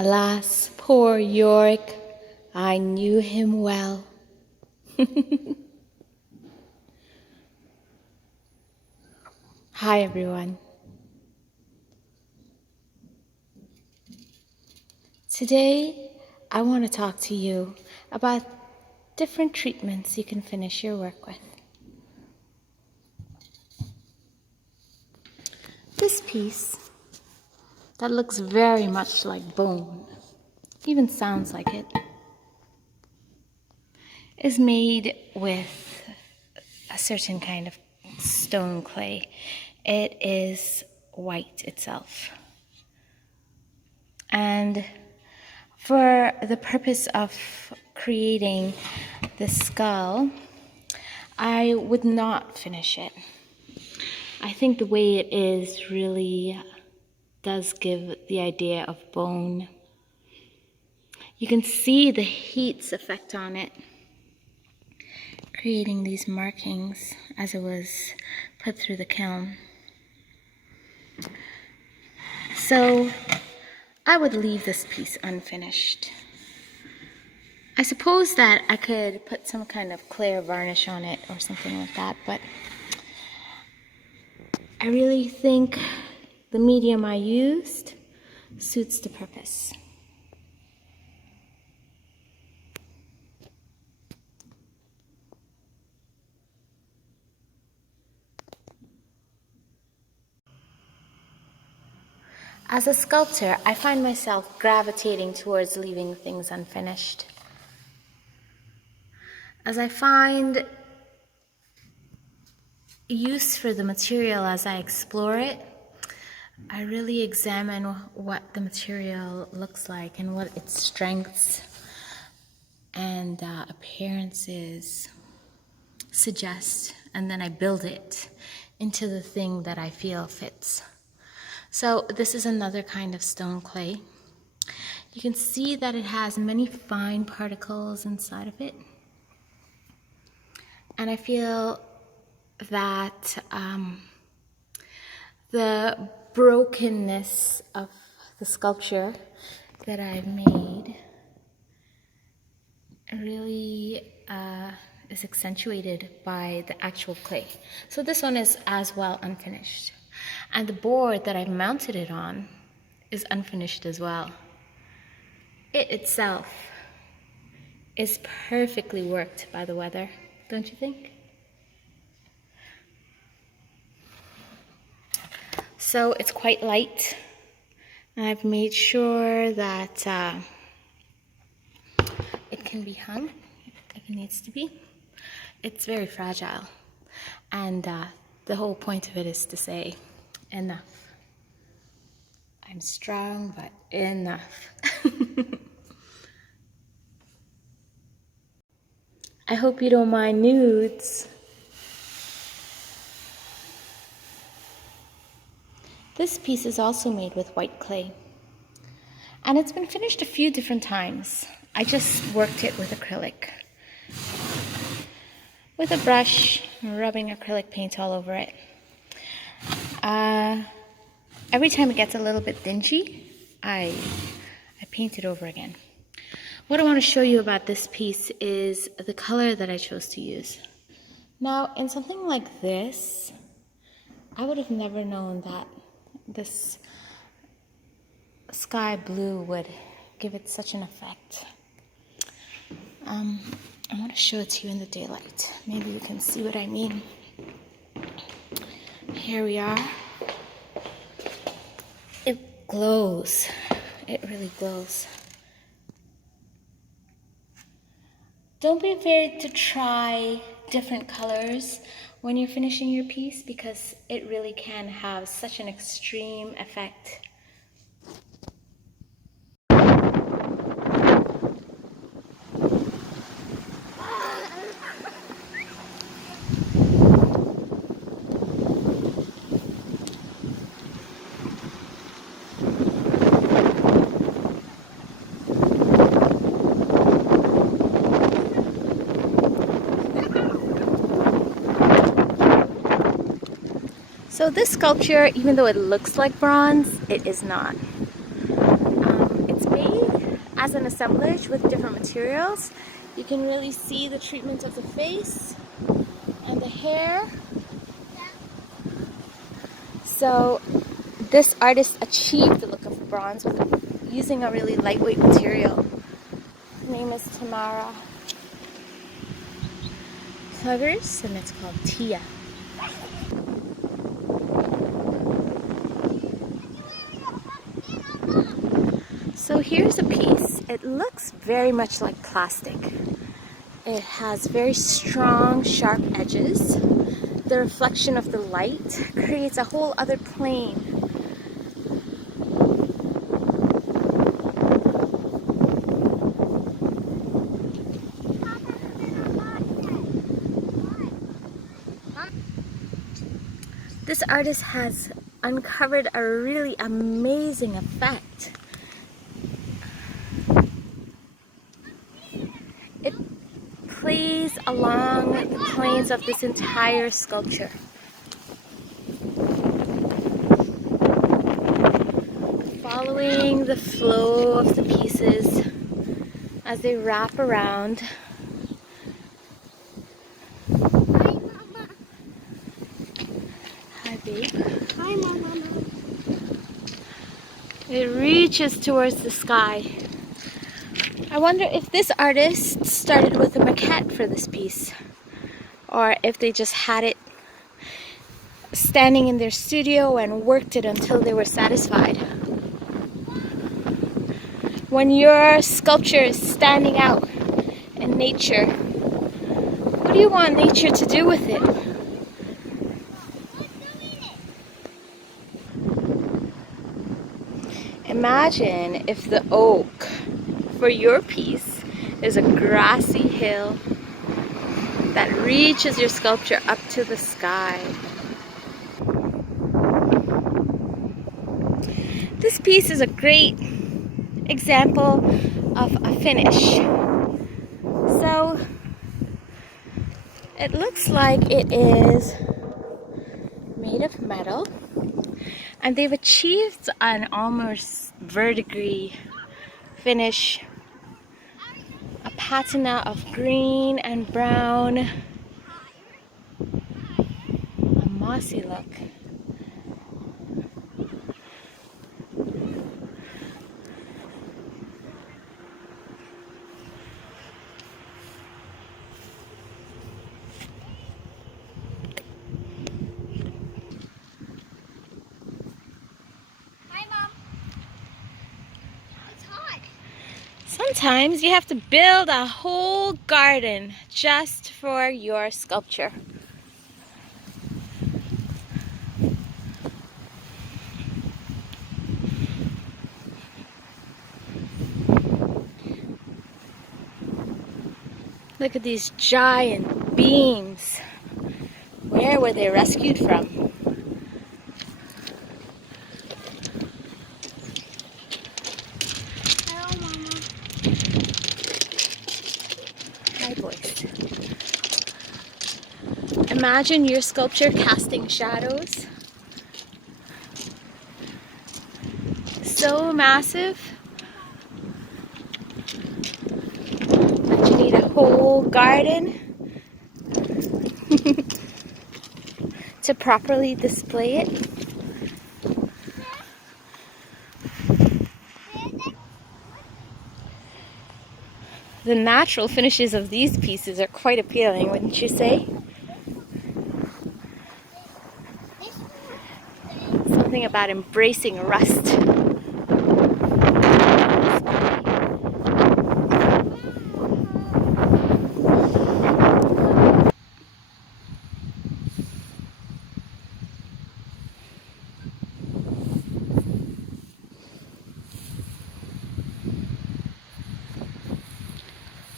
Alas, poor Yorick, I knew him well. Hi everyone. Today I want to talk to you about different treatments you can finish your work with. This piece that looks very much like bone, even sounds like it, is made with a certain kind of stone clay. It is white itself. And for the purpose of creating the skull, I would not finish it. I think the way it is really does give the idea of bone. You can see the heat's effect on it, creating these markings as it was put through the kiln. So I would leave this piece unfinished. I suppose that I could put some kind of clear varnish on it or something like that, but I really think the medium I used suits the purpose. As a sculptor, I find myself gravitating towards leaving things unfinished, as I find use for the material as I explore it. I really examine what the material looks like and what its strengths and appearances suggest, and then I build it into the thing that I feel fits. So this is another kind of stone clay. You can see that it has many fine particles inside of it. And I feel that the brokenness of the sculpture that I've made really is accentuated by the actual clay. So this one is as well unfinished. And the board that I've mounted it on is unfinished as well. It itself is perfectly worked by the weather, don't you think? So it's quite light, and I've made sure that it can be hung if it needs to be. It's very fragile, and the whole point of it is to say, enough. I'm strong, but enough. I hope you don't mind nudes. This piece is also made with white clay, and it's been finished a few different times. I just worked it with acrylic, with a brush, rubbing acrylic paint all over it. Every time it gets a little bit dingy, I paint it over again. What I want to show you about this piece is the color that I chose to use. Now, in something like this, I would have never known that this sky blue would give it such an effect. I want to show it to you in the daylight. Maybe you can see what I mean. Here we are. It glows. It really glows. Don't be afraid to try different colors when you're finishing your piece, because it really can have such an extreme effect. So this sculpture, even though it looks like bronze, it is not. It's made as an assemblage with different materials. You can really see the treatment of the face and the hair. So this artist achieved the look of bronze with using a really lightweight material. Her name is Tamara Sculptors, and it's called Tia. So here's a piece. It looks very much like plastic. It has very strong, sharp edges. The reflection of the light creates a whole other plane. This artist has uncovered a really amazing effect. It plays along the planes of this entire sculpture. Following the flow of the pieces as they wrap around. Hi, babe. Hi, Mama. It reaches towards the sky. I wonder if this artist started with a maquette for this piece, or if they just had it standing in their studio and worked it until they were satisfied. When your sculpture is standing out in nature, what do you want nature to do with it? Imagine if the oak for your piece is a grassy hill that reaches your sculpture up to the sky. This piece is a great example of a finish. So it looks like it is made of metal, and they've achieved an almost verdigris finish, a patina of green and brown, a mossy look. Sometimes you have to build a whole garden just for your sculpture. Look at these giant beams. Where were they rescued from? Imagine your sculpture casting shadows. So massive that you need a whole garden to properly display it. The natural finishes of these pieces are quite appealing, wouldn't you say? Something about embracing rust.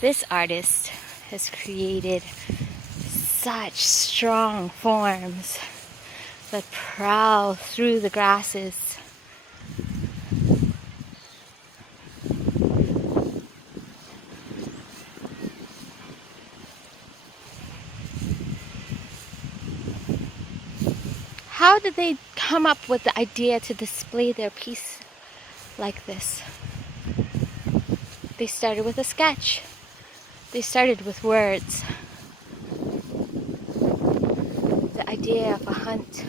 This artist has created such strong forms that prowl through the grasses. How did they come up with the idea to display their piece like this? They started with a sketch. They started with words. The idea of a hunt.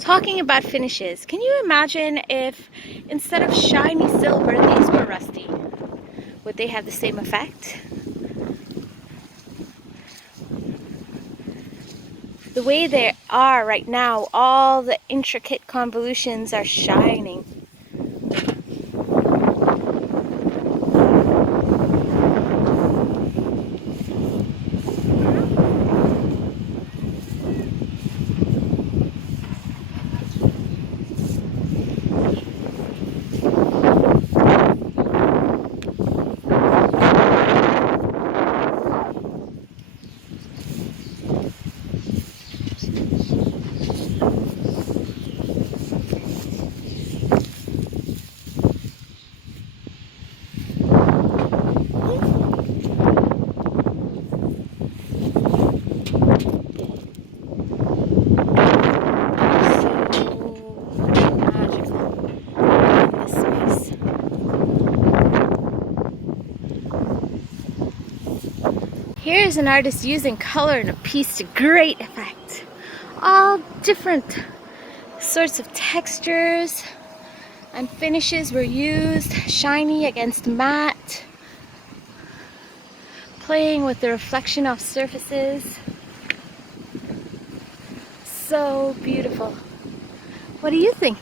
Talking about finishes, can you imagine if instead of shiny silver these were rusty? Would they have the same effect? The way they are right now, all the intricate convolutions are shining. Here's an artist using color in a piece to great effect. All different sorts of textures and finishes were used, shiny against matte, playing with the reflection of surfaces. So beautiful. What do you think?